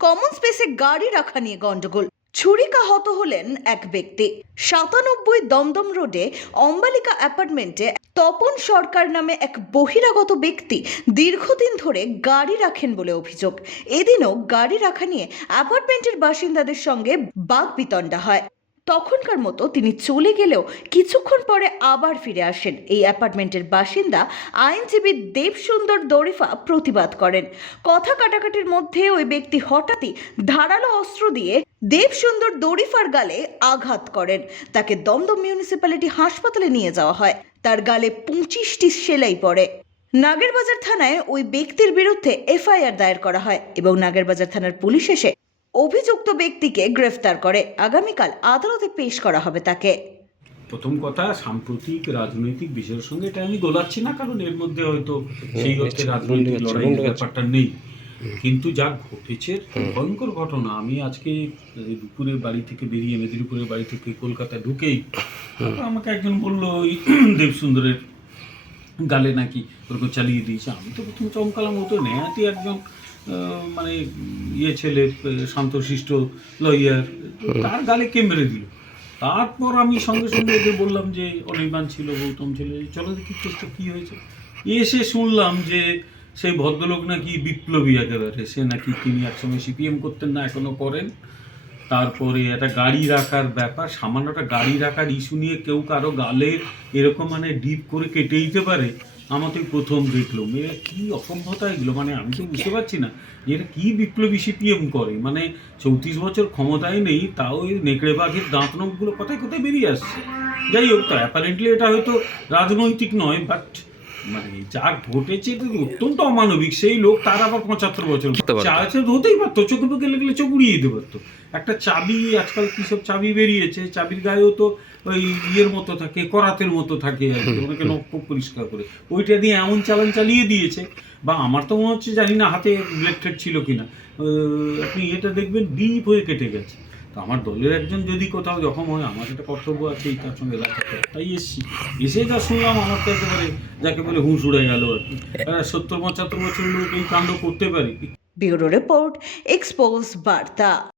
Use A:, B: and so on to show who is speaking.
A: Common স্পেসে গাড়ি রাখা নিয়ে গন্ডগোল। ছুরিকাহত হলেন এক ব্যক্তি। সাতানব্বই দমদম রোডে অম্বালিকা অ্যাপার্টমেন্টে তপন সরকার নামে এক বহিরাগত ব্যক্তি দীর্ঘদিন ধরে গাড়ি রাখেন বলে অভিযোগ। এদিনও গাড়ি রাখা নিয়ে অ্যাপার্টমেন্টের বাসিন্দাদের সঙ্গে বাগবিতণ্ডা হয়। তখনকার মতো তিনি চলে গেলেও কিছুক্ষণ পরে আবার ফিরে আসেন। এই অ্যাপার্টমেন্টের বাসিন্দা আইনজীবী দেবসুন্দর দরিফা প্রতিবাদ করেন। কথা কাটাকাটির মধ্যে ওই ব্যক্তি হঠাৎই ধারালো অস্ত্র দিয়ে দেবসুন্দর দরিফার গালে আঘাত করেন। তাকে দমদম মিউনিসিপ্যালিটি হাসপাতালে নিয়ে যাওয়া হয়। তার গালে পঁচিশটি সেলাই পড়ে। নাগেরবাজার থানায় ওই ব্যক্তির বিরুদ্ধে এফআইআর দায়ের করা হয় এবং নাগেরবাজার থানার পুলিশ এসে অভিযুক্ত ব্যক্তিকে গ্রেফতার করে। আগামীকাল আদালতে পেশ করা হবে তাকে।
B: প্রথম কথা সাম্প্রতিক রাজনৈতিক বিষয়ের সঙ্গে এটা আমি গোলাচ্ছি না কারণ এর মধ্যে হয়তো সেই অর্থে রাজনৈতিক লড়াইয়ের ব্যাপারটা নেই। কিন্তু যা ঘটেছে ভয়ঙ্কর ঘটনা। আমি আজকে দুপুরে বাড়ি থেকে বেরিয়ে মেদিনীপুরের বাড়ি থেকে কলকাতা ঢুকেই আমাকে একজন বলল ওই দেবসুন্দরের গালে নাকি ওরকম চালিয়ে দিয়েছে আমি তো প্রথম চমকালাম ও তো নেহাতি একজন মানে ইয়ে ছেলে শান্তশিষ্ট লয়ার তার গালে কে মেরে দিল? তারপর আমি সঙ্গে সঙ্গে ওদের বললাম যে অনির্বাণ ছিল গৌতম ছিল চলো দেখি কেসটা কী হয়েছে। এসে শুনলাম যে সেই ভদ্রলোক নাকি বিপ্লবী একেবারে। সে নাকি তিনি একসময় সিপিএম করতেন না এখনও করেন। তারপরে একটা গাড়ি রাখার ব্যাপার, সামান্য একটা গাড়ি রাখার ইস্যু নিয়ে কেউ কারও গালে এরকম মানে ডিপ করে কেটে দিতে পারে, আমার তো প্রথম দেখলাম এ কী অসভ্যতা এগুলো? মানে আমি তো বুঝতে পারছি না। এরা কী বিপ্লবী সিপিএম করে? মানে চৌত্রিশ বছর ক্ষমতায় নেই, তাও এই নেকড়ে বাঘের দাঁত নখগুলো কোথায় কোথায় বেরিয়ে আসছে? যাই হোক, তো অ্যাপারেন্টলি এটা হয়তো রাজনৈতিক নয় বাট মানে যা ঘটেছে অত্যন্ত অমানবিক সেই লোক তার আবার পঁচাত্তর বছর
C: পারতো।
B: হতেই পারতো চোখে মুখে লেগলে চোখ উড়িয়ে দিতে পারতো। একটা চাবি আজকাল কি সব চাবি বেরিয়েছে চাবির গায়েও তো ওই ইয়ের মতো থাকে করাতের মতো থাকে ওনাকে নখ পরিষ্কার করে। ওইটা দিয়ে এমন চালান চালিয়ে দিয়েছে বা আমার তো মনে হচ্ছে জানি না হাতে ব্লেড ছিল কিনা। আপনি এটা দেখবেন ডিপ হয়ে কেটে গেছে। তো আমার দলের একজন যদি কোথাও জখম হয়, আমার একটা কর্তব্য আছে এই তার সঙ্গে দেখা করা। তাই এসছি। এসে যা শুনলাম, আমার তো একেবারে যাকে বলে হুঁশ উড়ে গেল আর কি। সত্তর পঁচাত্তর বছর লোক এই কাণ্ড করতে পারে।
A: ব্যুরো রিপোর্ট, এক্সপোজ বার্তা।